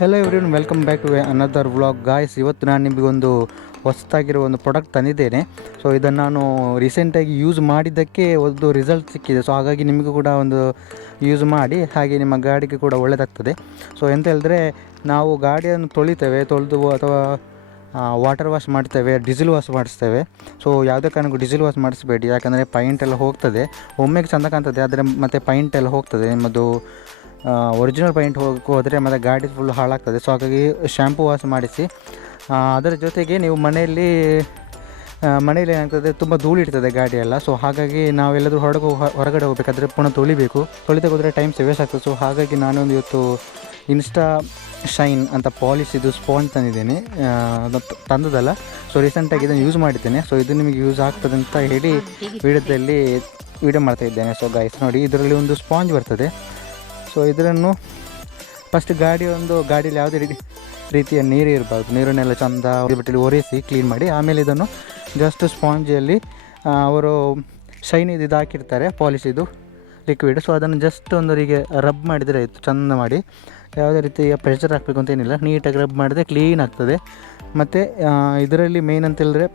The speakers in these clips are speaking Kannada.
Hello everyone, welcome back to another vlog guys. ಇವತ್ತು ನಾನು ನಿಮಗೊಂದು ಹೊಸದಾಗಿರೋ ಒಂದು ಪ್ರಾಡಕ್ಟ್ ತಂದಿದ್ದೇನೆ. ಸೊ ಇದನ್ನು ನಾನು ರೀಸೆಂಟಾಗಿ ಯೂಸ್ ಮಾಡಿದ್ದಕ್ಕೆ ಒಂದು ರಿಸಲ್ಟ್ ಸಿಕ್ಕಿದೆ. ಸೊ ಹಾಗಾಗಿ ನಿಮಗೂ ಕೂಡ ಒಂದು ಯೂಸ್ ಮಾಡಿ ಹಾಗೆ ನಿಮ್ಮ ಗಾಡಿಗೆ ಕೂಡ ಒಳ್ಳೆಯದಾಗ್ತದೆ. ಸೊ ಎಂತ ಹೇಳಿದ್ರೆ, ನಾವು ಗಾಡಿಯನ್ನು ತೊಳೆದು ಅಥವಾ ವಾಟರ್ ವಾಶ್ ಮಾಡ್ತೇವೆ, ಡೀಸೆಲ್ ವಾಶ್ ಮಾಡಿಸ್ತೇವೆ. ಸೊ ಯಾವುದೇ ಕಾರಣಕ್ಕೂ ಡೀಸೆಲ್ ವಾಶ್ ಮಾಡಿಸ್ಬೇಡಿ, ಯಾಕಂದರೆ ಪೈಂಟ್ ಎಲ್ಲ ಹೋಗ್ತದೆ. ಒಮ್ಮೆಗೆ ಚೆಂದ ಕಾಣ್ತದೆ, ಆದರೆ ಮತ್ತು ಪೈಂಟ್ ಎಲ್ಲ ಹೋಗ್ತದೆ. ನಿಮ್ಮದು ಒರಿಜಿನಲ್ ಪೈಂಟ್ ಹೋದರೆ ಮತ್ತು ಗಾಡಿ ಫುಲ್ ಹಾಳಾಗ್ತದೆ. ಸೊ ಹಾಗಾಗಿ ಶ್ಯಾಂಪು ವಾಶ್ ಮಾಡಿಸಿ. ಅದರ ಜೊತೆಗೆ ನೀವು ಮನೆಯಲ್ಲಿ ಏನಾಗ್ತದೆ, ತುಂಬ ಧೂಳು ಇರ್ತದೆ ಗಾಡಿಯೆಲ್ಲ. ಸೊ ಹಾಗಾಗಿ ನಾವೆಲ್ಲರೂ ಹೊರಗಡೆ ಹೋಗಬೇಕಾದ್ರೆ ಪುನಃ ತೊಳಿತಾ ಹೋದರೆ ಟೈಮ್ ವೇಸ್ಟ್ ಆಗ್ತದೆ. ಸೊ ಹಾಗಾಗಿ ನಾನೊಂದು ಇವತ್ತು ಇನ್ಸ್ಟಾ ಶೈನ್ ಅಂತ ಪಾಲಿಶ್ ಇದು ಸ್ಪಾಂಜ್ ತಂದಿದ್ದೇನೆ. ತಂದದಲ್ಲ, ಸೊ ರೀಸೆಂಟಾಗಿ ಇದನ್ನು ಯೂಸ್ ಮಾಡಿದ್ದೇನೆ. ಸೊ ಇದು ನಿಮಗೆ ಯೂಸ್ ಆಗ್ತದೆ ಅಂತ ಹೇಳಿ ವೀಡಿಯೋ ಮಾಡ್ತಾಯಿದ್ದೇನೆ. ಸೊ ಗೈಸ್ ನೋಡಿ, ಇದರಲ್ಲಿ ಒಂದು ಸ್ಪಾಂಜ್ ಬರ್ತದೆ. ಸೊ ಇದನ್ನು ಫಸ್ಟ್ ಗಾಡಿಯಲ್ಲಿ ಯಾವುದೇ ರೀತಿಯ ನೀರು ಇರಬಾರ್ದು, ನೀರನ್ನೆಲ್ಲ ಚೆಂದ ಬಟ್ಟೆಯಲ್ಲಿ ಒರೆಸಿ ಕ್ಲೀನ್ ಮಾಡಿ, ಆಮೇಲೆ ಇದನ್ನು ಜಸ್ಟ್ ಸ್ಪಾಂಜಲ್ಲಿ ಅವರು ಶೈನ್ ಇದು ಹಾಕಿರ್ತಾರೆ, ಪಾಲಿಶ್ ಇದು ಲಿಕ್ವಿಡ್. ಸೊ ಅದನ್ನು ಜಸ್ಟ್ ಒಂದರಿಗೆ ರಬ್ ಮಾಡಿದರೆ ಆಯಿತು, ಚೆಂದ ಮಾಡಿ. ಯಾವುದೇ ರೀತಿಯ ಪ್ರೆಷರ್ ಹಾಕಬೇಕು ಅಂತ ಏನಿಲ್ಲ, ನೀಟಾಗಿ ರಬ್ ಮಾಡಿದ್ರೆ ಕ್ಲೀನ್ ಆಗ್ತದೆ. ಮತ್ತು ಇದರಲ್ಲಿ ಮೇನ್ ಅಂತ ಹೇಳಿದ್ರೆ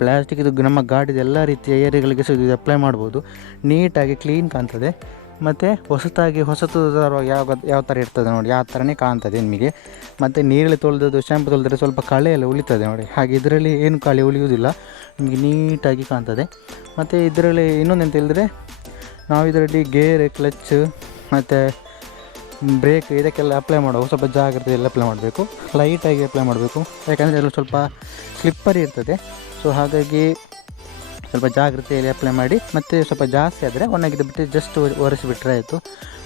ಪ್ಲ್ಯಾಸ್ಟಿಕ್ ಇದು ನಮ್ಮ ಗಾಡಿದ ಎಲ್ಲ ರೀತಿಯ ಏರಿಯಾಗಳಿಗೆ ಸಹ ಇದು ಅಪ್ಲೈ ಮಾಡ್ಬೋದು. ನೀಟಾಗಿ ಕ್ಲೀನ್ ಕಾಣ್ತದೆ. ಮತ್ತು ಹೊಸತು ಯಾವ ಥರ ಇರ್ತದೆ ನೋಡಿ, ಆ ಥರನೇ ಕಾಣ್ತದೆ ನಿಮಗೆ. ಮತ್ತು ನೀರಲ್ಲಿ ಶ್ಯಾಂಪು ತೊಳೆದ್ರೆ ಸ್ವಲ್ಪ ಕಳೆ ಎಲ್ಲ ಉಳಿತದೆ ನೋಡಿ. ಹಾಗೆ ಇದರಲ್ಲಿ ಏನು ಕಳೆ ಉಳಿಯುವುದಿಲ್ಲ, ನಿಮಗೆ ನೀಟಾಗಿ ಕಾಣ್ತದೆ. ಮತ್ತು ಇದರಲ್ಲಿ ಇನ್ನೊಂದು ಎಂತ ಹೇಳಿದ್ರೆ, ನಾವು ಇದರಲ್ಲಿ ಗೇರ್, ಕ್ಲಚ್ ಮತ್ತು ಬ್ರೇಕ್ ಇದಕ್ಕೆಲ್ಲ ಅಪ್ಲೈ ಮಾಡುವಾಗ ಸ್ವಲ್ಪ ಜಾಗ್ರತೆಯಲ್ಲಿ ಅಪ್ಲೈ ಮಾಡಬೇಕು, ಲೈಟಾಗಿ ಅಪ್ಲೈ ಮಾಡಬೇಕು. ಯಾಕಂದರೆ ಎಲ್ಲ ಸ್ವಲ್ಪ ಸ್ಲಿಪ್ಪರಿ ಇರ್ತದೆ. ಸೊ ಹಾಗಾಗಿ ಸ್ವಲ್ಪ ಜಾಗ್ರತೆಯಲ್ಲಿ ಅಪ್ಲೈ ಮಾಡಿ. ಮತ್ತು ಸ್ವಲ್ಪ ಜಾಸ್ತಿ ಆದರೆ ಒಣಗಿದ ಬಿಟ್ಟು ಜಸ್ಟ್ ಒರೆಸಿಬಿಟ್ರೆ ಆಯಿತು.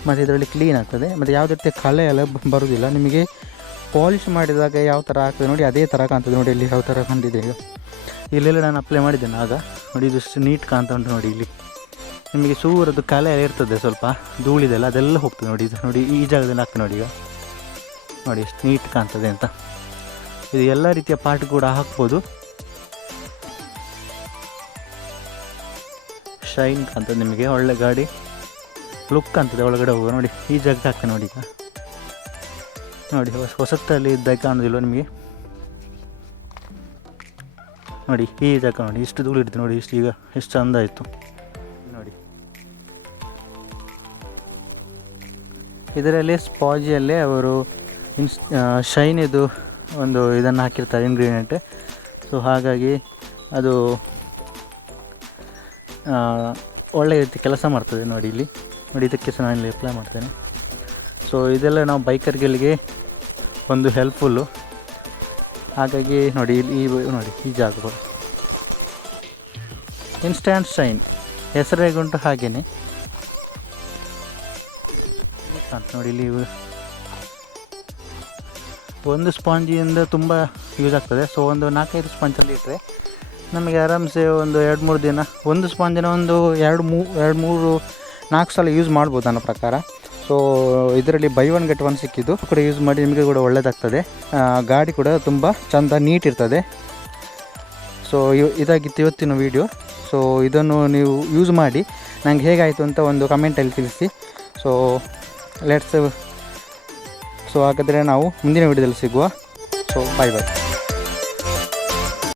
ಮತ್ತು ಇದರಲ್ಲಿ ಕ್ಲೀನ್ ಆಗ್ತದೆ. ಮತ್ತು ಯಾವುದೇ ರೀತಿಯ ಕಲೆ ಎಲ್ಲ ಬರುವುದಿಲ್ಲ. ನಿಮಗೆ ಪಾಲಿಶ್ ಮಾಡಿದಾಗ ಯಾವ ಥರ ಆಗ್ತದೆ ನೋಡಿ, ಅದೇ ಥರ ಕಾಣ್ತದೆ ನೋಡಿ. ಇಲ್ಲಿ ಯಾವ ಥರ ಕಂಡಿದೆ ಈಗ, ಇಲ್ಲೆಲ್ಲ ನಾನು ಅಪ್ಲೈ ಮಾಡಿದ್ದೇನೆ ಆಗ ನೋಡಿ, ಇದು ನೀಟ್ ಕಾಣ್ತಾ ಉಂಟು ನೋಡಿ. ಇಲ್ಲಿ ನಿಮಗೆ ಸೂರದ್ದು ಕಲೆ ಎಲ್ಲ ಇರ್ತದೆ, ಸ್ವಲ್ಪ ಧೂಳಿದೆಲ್ಲ ಅದೆಲ್ಲ ಹೋಗ್ತದೆ ನೋಡಿ. ಇದು ನೋಡಿ, ಈ ಜಾಗದಲ್ಲಿ ಆಗ್ತದೆ ನೋಡಿ. ಈಗ ನೋಡಿ ಎಷ್ಟು ನೀಟ್ ಕಾಣ್ತದೆ ಅಂತ. ಇದು ಎಲ್ಲ ರೀತಿಯ ಪಾರ್ಟ್ ಕೂಡ ಹಾಕ್ಬೋದು. ಶೈನ್ ಕಾಣ್ತದೆ ನಿಮಗೆ, ಒಳ್ಳೆ ಗಾಡಿ ಲುಕ್ ಕಾಣ್ತದೆ ಒಳಗಡೆ ಹೋಗುವ ನೋಡಿ. ಈ ಜಾಗಕ್ಕೆ ಹಾಕ್ತದೆ ನೋಡಿ. ಈಗ ನೋಡಿ, ಹೊಸತ್ತಲ್ಲಿ ಇದ್ದಾಗ ಕಾಣೋದಿಲ್ಲ ನಿಮಗೆ ನೋಡಿ. ಈ ಜಾಗ ನೋಡಿ, ಇಷ್ಟು ಧೂಳು ಇರ್ತದೆ ನೋಡಿ. ಈಗ ಎಷ್ಟು ಚಂದ ಆಯಿತು ನೋಡಿ. ಇದರಲ್ಲಿ ಸ್ಪಾಂಜಿಯಲ್ಲೇ ಅವರು ಶೈನ್ ಇದು ಒಂದು ಇದನ್ನು ಹಾಕಿರ್ತಾರೆ, ಇಂಗ್ರೀಡಿಯೆಂಟ್. ಸೊ ಹಾಗಾಗಿ ಅದು ಒಳ್ಳೆಯ ರೀತಿ ಕೆಲಸ ಮಾಡ್ತದೆ ನೋಡಿ. ಇಲ್ಲಿ ನೋಡಿ, ಇದಕ್ಕೆ ಸಹ ನಾನು ಇಲ್ಲಿ ಅಪ್ಲೈ ಮಾಡ್ತೇನೆ. ಸೊ ಇದೆಲ್ಲ ನಾವು ಬೈಕರ್ಗಳಿಗೆ ಒಂದು ಹೆಲ್ಪ್ಫುಲ್ಲು. ಹಾಗಾಗಿ ನೋಡಿ, ಇಲ್ಲಿ ನೋಡಿ ಈ ಜಾಗಗಳು ಇನ್ಸ್ಟ್ಯಾಂಟ್ ಶೈನ್ ಹೆಸರೇಗುಂಟು ಹಾಗೆಯೇ ನೋಡಿ. ಇಲ್ಲಿ ಒಂದು ಸ್ಪಾಂಜಿಯಿಂದ ತುಂಬ ಯೂಸ್ ಆಗ್ತದೆ. ಸೊ ಒಂದು 4-5 ಸ್ಪಾಂಜಲ್ಲಿ ಇಟ್ಟರೆ ನಮಗೆ ಆರಾಮ್ಸೆ ಒಂದು 2-3 ದಿನ, ಒಂದು ಸ್ಪಾಂಜಿನ ಒಂದು 2-4 ಸಲ ಯೂಸ್ ಮಾಡ್ಬೋದು ನನ್ನ ಪ್ರಕಾರ. ಸೊ ಇದರಲ್ಲಿ ಬೈ 1 get 1 ಸಿಕ್ಕಿದ್ದು ಕೂಡ ಯೂಸ್ ಮಾಡಿ, ನಿಮಗೆ ಕೂಡ ಒಳ್ಳೆಯದಾಗ್ತದೆ. ಗಾಡಿ ಕೂಡ ತುಂಬ ಚೆಂದ ನೀಟ್ ಇರ್ತದೆ. ಸೊ ಇದಾಗಿತ್ತು ಇವತ್ತಿನ ವೀಡಿಯೋ. ಸೊ ಇದನ್ನು ನೀವು ಯೂಸ್ ಮಾಡಿ ನನಗೆ ಹೇಗಾಯಿತು ಅಂತ ಒಂದು ಕಮೆಂಟಲ್ಲಿ ತಿಳಿಸಿ. ಸೊ ಹಾಗಾದರೆ ನಾವು ಮುಂದಿನ ವೀಡಿಯೋದಲ್ಲಿ ಸಿಗುವ. ಸೊ ಬಾಯ್.